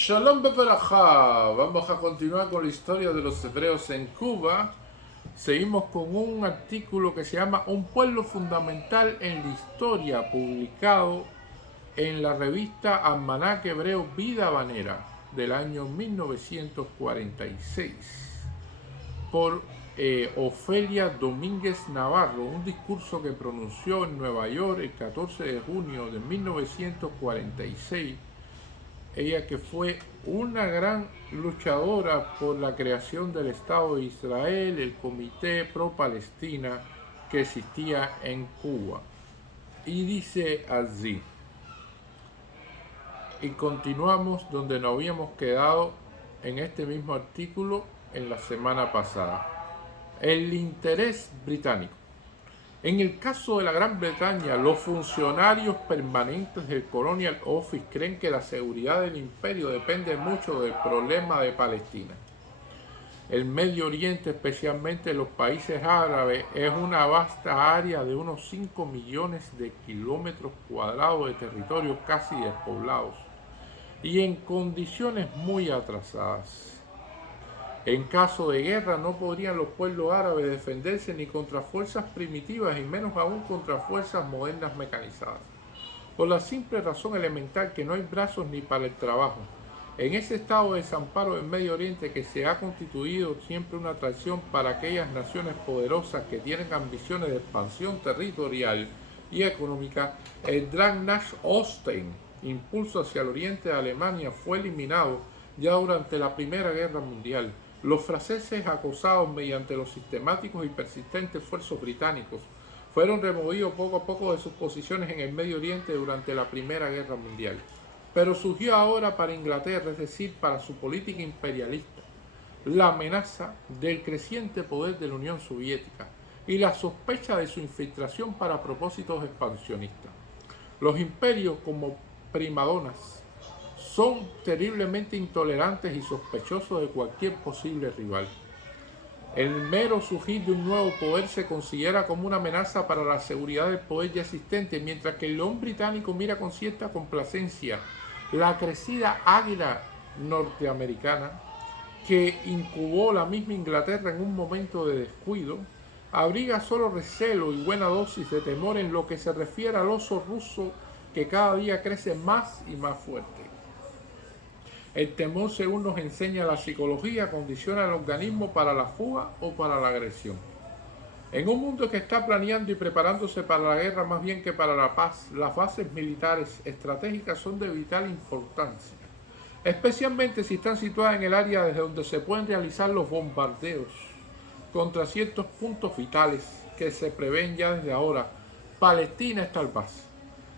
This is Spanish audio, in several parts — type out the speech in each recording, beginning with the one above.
Shalom Beberajá. Vamos a continuar con la historia de los hebreos en Cuba. Seguimos con un artículo que se llama Un pueblo fundamental en la historia, publicado en la revista Almanaque Hebreo Vida Habanera del año 1946 por Ofelia Domínguez Navarro, un discurso que pronunció en Nueva York el 14 de junio de 1946. Ella que fue una gran luchadora por la creación del Estado de Israel, el Comité Pro-Palestina que existía en Cuba. Y dice así, y continuamos donde nos habíamos quedado en este mismo artículo en la semana pasada. El interés británico. En el caso de la Gran Bretaña, los funcionarios permanentes del Colonial Office creen que la seguridad del imperio depende mucho del problema de Palestina. El Medio Oriente, especialmente los países árabes, es una vasta área de unos 5 millones de kilómetros cuadrados de territorios casi despoblados y en condiciones muy atrasadas. En caso de guerra no podrían los pueblos árabes defenderse ni contra fuerzas primitivas y menos aún contra fuerzas modernas mecanizadas, por la simple razón elemental que no hay brazos ni para el trabajo. En ese estado de desamparo del Medio Oriente que se ha constituido siempre una atracción para aquellas naciones poderosas que tienen ambiciones de expansión territorial y económica, el Drang nach Osten, impulso hacia el oriente de Alemania, fue eliminado ya durante la Primera Guerra Mundial. Los franceses, acosados mediante los sistemáticos y persistentes esfuerzos británicos, fueron removidos poco a poco de sus posiciones en el Medio Oriente durante la Primera Guerra Mundial. Pero surgió ahora para Inglaterra, es decir, para su política imperialista, la amenaza del creciente poder de la Unión Soviética y la sospecha de su infiltración para propósitos expansionistas. Los imperios, como primadonas, son terriblemente intolerantes y sospechosos de cualquier posible rival. El mero surgir de un nuevo poder se considera como una amenaza para la seguridad del poder ya existente, mientras que el león británico mira con cierta complacencia la crecida águila norteamericana que incubó la misma Inglaterra en un momento de descuido, abriga solo recelo y buena dosis de temor en lo que se refiere al oso ruso que cada día crece más y más fuerte. El temor, según nos enseña la psicología, condiciona el organismo para la fuga o para la agresión. En un mundo que está planeando y preparándose para la guerra más bien que para la paz, las bases militares estratégicas son de vital importancia, especialmente si están situadas en el área desde donde se pueden realizar los bombardeos contra ciertos puntos vitales que se prevén ya desde ahora. Palestina está al base,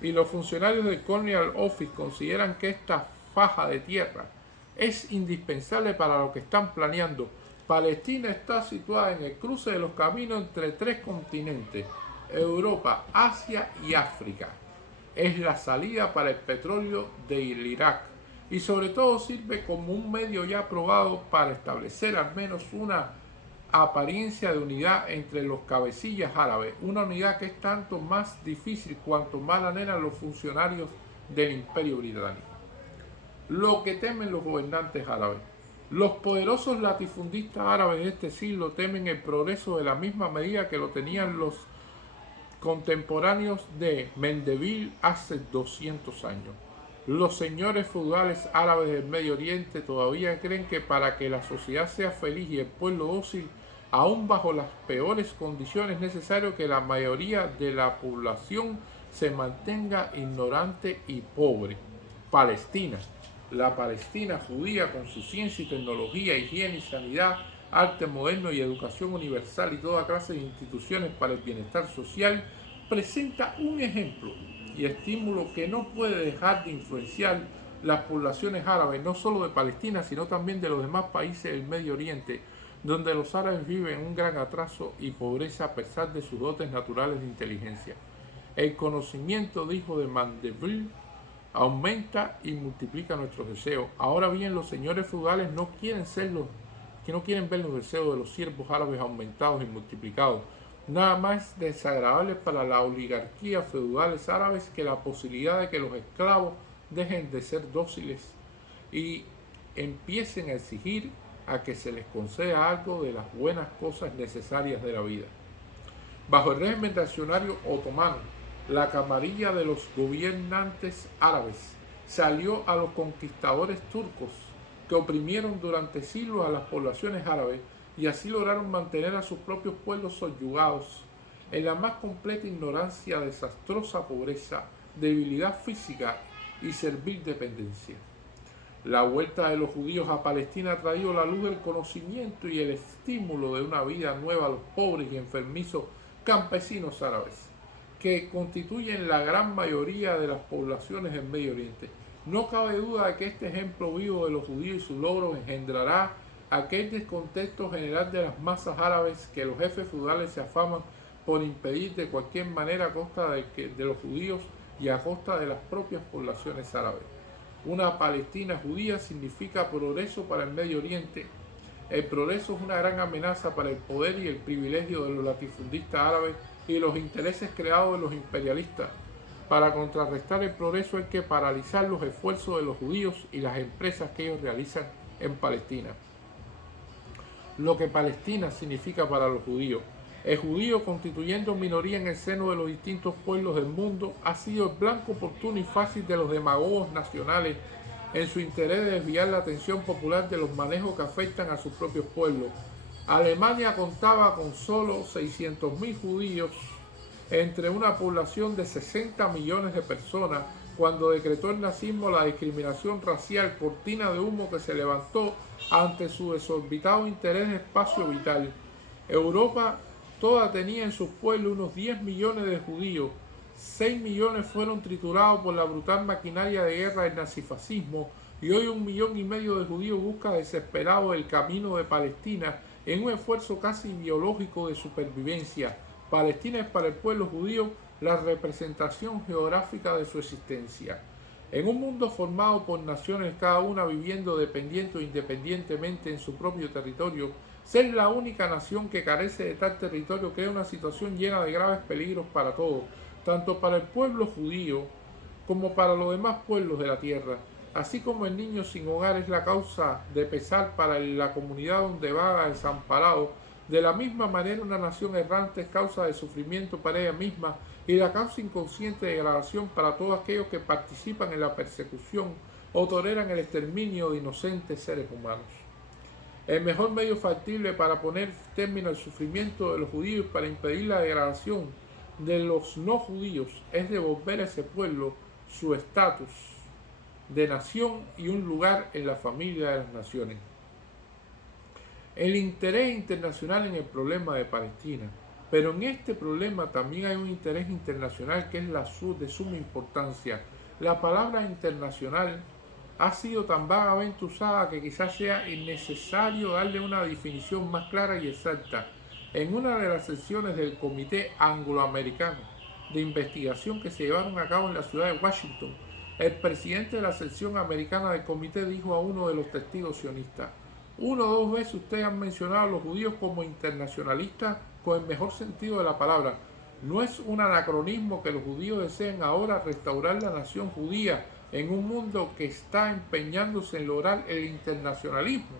y los funcionarios del Colonial Office consideran que esta faja de tierra es indispensable para lo que están planeando. Palestina está situada en el cruce de los caminos entre tres continentes, Europa, Asia y África. Es la salida para el petróleo del Irak y sobre todo sirve como un medio ya probado para establecer al menos una apariencia de unidad entre los cabecillas árabes, una unidad que es tanto más difícil cuanto más la anhelan los funcionarios del Imperio Británico. Lo que temen los gobernantes árabes. Los poderosos latifundistas árabes de este siglo temen el progreso de la misma medida que lo tenían los contemporáneos de Mendeville hace 200 años. Los señores feudales árabes del Medio Oriente todavía creen que para que la sociedad sea feliz y el pueblo dócil, aún bajo las peores condiciones, es necesario que la mayoría de la población se mantenga ignorante y pobre. Palestina. La Palestina judía, con su ciencia y tecnología, higiene y sanidad, arte moderno y educación universal y toda clase de instituciones para el bienestar social, presenta un ejemplo y estímulo que no puede dejar de influenciar las poblaciones árabes, no solo de Palestina, sino también de los demás países del Medio Oriente, donde los árabes viven un gran atraso y pobreza a pesar de sus dotes naturales de inteligencia. El conocimiento, dijo de Mandeville, aumenta y multiplica nuestros deseos. Ahora bien, los señores feudales no quieren ver los deseos de los siervos árabes aumentados y multiplicados. Nada más desagradable para la oligarquía feudales árabes que la posibilidad de que los esclavos dejen de ser dóciles y empiecen a exigir a que se les conceda algo de las buenas cosas necesarias de la vida. Bajo el régimen reaccionario otomano, la camarilla de los gobernantes árabes salió a los conquistadores turcos que oprimieron durante siglos a las poblaciones árabes y así lograron mantener a sus propios pueblos subyugados en la más completa ignorancia, desastrosa pobreza, debilidad física y servil dependencia. La vuelta de los judíos a Palestina ha traído la luz del conocimiento y el estímulo de una vida nueva a los pobres y enfermizos campesinos árabes, que constituyen la gran mayoría de las poblaciones en Medio Oriente. No cabe duda de que este ejemplo vivo de los judíos y sus logros engendrará aquel descontento general de las masas árabes que los jefes feudales se afaman por impedir de cualquier manera a costa de los judíos y a costa de las propias poblaciones árabes. Una Palestina judía significa progreso para el Medio Oriente. El progreso es una gran amenaza para el poder y el privilegio de los latifundistas árabes y los intereses creados de los imperialistas. Para contrarrestar el progreso hay que paralizar los esfuerzos de los judíos y las empresas que ellos realizan en Palestina. Lo que Palestina significa para los judíos. El judío, constituyendo minoría en el seno de los distintos pueblos del mundo, ha sido el blanco oportuno y fácil de los demagogos nacionales en su interés de desviar la atención popular de los manejos que afectan a sus propios pueblos. Alemania contaba con solo 600.000 judíos entre una población de 60 millones de personas cuando decretó el nazismo la discriminación racial, cortina de humo que se levantó ante su desorbitado interés de espacio vital. Europa toda tenía en sus pueblos unos 10 millones de judíos. 6 millones fueron triturados por la brutal maquinaria de guerra del nazifascismo y hoy 1,5 millones de judíos buscan desesperado el camino de Palestina en un esfuerzo casi biológico de supervivencia. Palestina es para el pueblo judío la representación geográfica de su existencia. En un mundo formado por naciones, cada una viviendo dependiente o independientemente en su propio territorio, ser la única nación que carece de tal territorio crea una situación llena de graves peligros para todos, tanto para el pueblo judío como para los demás pueblos de la tierra. Así como el niño sin hogar es la causa de pesar para la comunidad donde vaga desamparado, de la misma manera una nación errante es causa de sufrimiento para ella misma y la causa inconsciente de degradación para todos aquellos que participan en la persecución o toleran el exterminio de inocentes seres humanos. El mejor medio factible para poner término al sufrimiento de los judíos y para impedir la degradación de los no judíos es devolver a ese pueblo su estatus de nación y un lugar en la familia de las naciones. El interés internacional en el problema de Palestina, pero en este problema también hay un interés internacional que es de suma importancia. La palabra internacional ha sido tan vagamente usada que quizás sea innecesario darle una definición más clara y exacta. En una de las sesiones del Comité Angloamericano de Investigación que se llevaron a cabo en la ciudad de Washington, el presidente de la sección americana del comité dijo a uno de los testigos sionistas: 1 o 2 veces ustedes han mencionado a los judíos como internacionalistas con el mejor sentido de la palabra. No es un anacronismo que los judíos deseen ahora restaurar la nación judía en un mundo que está empeñándose en lograr el internacionalismo.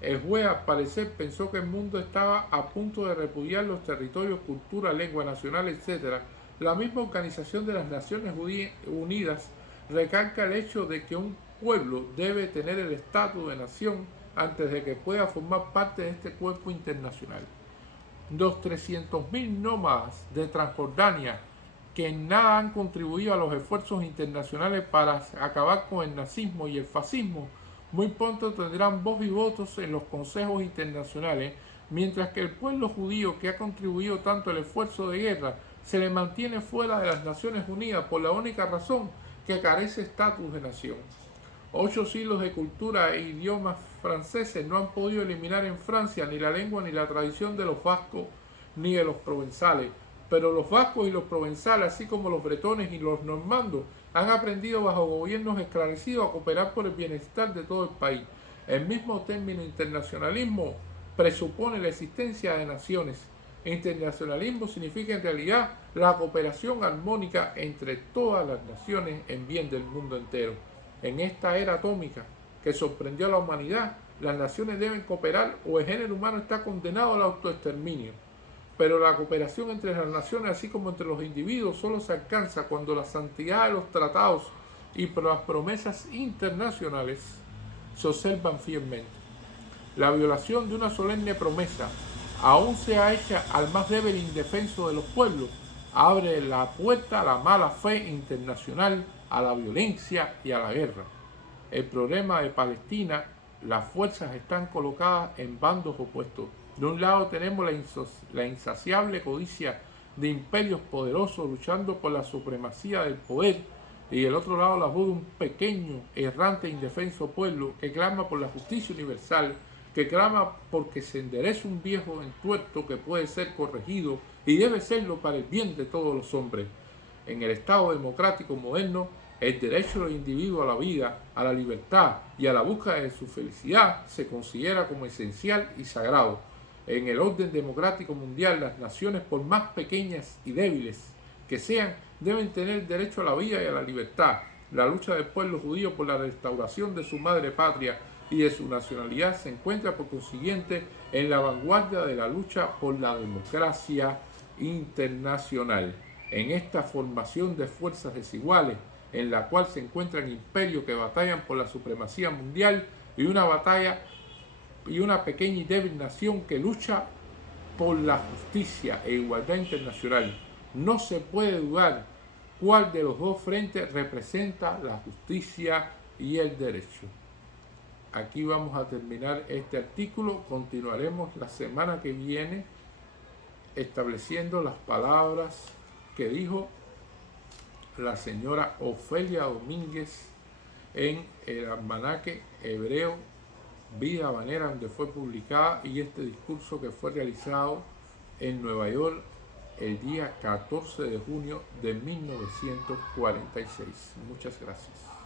El juez, al parecer, pensó que el mundo estaba a punto de repudiar los territorios, cultura, lengua nacional, etc. La misma Organización de las Naciones Unidas recalca el hecho de que un pueblo debe tener el estatus de nación antes de que pueda formar parte de este cuerpo internacional. Los 300.000 nómadas de Transjordania, que en nada han contribuido a los esfuerzos internacionales para acabar con el nazismo y el fascismo, muy pronto tendrán voz y votos en los consejos internacionales, mientras que el pueblo judío, que ha contribuido tanto al esfuerzo de guerra, se le mantiene fuera de las Naciones Unidas por la única razón que carece estatus de nación. 8 siglos de cultura e idiomas franceses no han podido eliminar en Francia ni la lengua ni la tradición de los vascos ni de los provenzales, pero los vascos y los provenzales, así como los bretones y los normandos, han aprendido bajo gobiernos esclarecidos a cooperar por el bienestar de todo el país. El mismo término internacionalismo presupone la existencia de naciones. Internacionalismo significa en realidad la cooperación armónica entre todas las naciones en bien del mundo entero. En esta era atómica, que sorprendió a la humanidad, las naciones deben cooperar o el género humano está condenado al autoexterminio. Pero la cooperación entre las naciones, así como entre los individuos, solo se alcanza cuando la santidad de los tratados y las promesas internacionales se observan fielmente. La violación de una solemne promesa, aun sea hecha al más débil e indefenso de los pueblos, abre la puerta a la mala fe internacional, a la violencia y a la guerra. El problema de Palestina, las fuerzas están colocadas en bandos opuestos. De un lado tenemos la insaciable codicia de imperios poderosos luchando por la supremacía del poder, y del otro lado la voz de un pequeño, errante e indefenso pueblo que clama por la justicia universal, que clama porque se enderece un viejo entuerto que puede ser corregido y debe serlo para el bien de todos los hombres. En el Estado democrático moderno, el derecho del individuo a la vida, a la libertad y a la búsqueda de su felicidad se considera como esencial y sagrado. En el orden democrático mundial, las naciones, por más pequeñas y débiles que sean, deben tener derecho a la vida y a la libertad. La lucha del pueblo judío por la restauración de su madre patria y de su nacionalidad se encuentra por consiguiente en la vanguardia de la lucha por la democracia internacional. En esta formación de fuerzas desiguales, en la cual se encuentran imperios que batallan por la supremacía mundial y una pequeña y débil nación que lucha por la justicia e igualdad internacional, no se puede dudar cuál de los dos frentes representa la justicia y el derecho. Aquí vamos a terminar este artículo. Continuaremos la semana que viene estableciendo las palabras que dijo la señora Ofelia Domínguez en el almanaque hebreo Vida Habanera, donde fue publicada, y este discurso que fue realizado en Nueva York el día 14 de junio de 1946. Muchas gracias.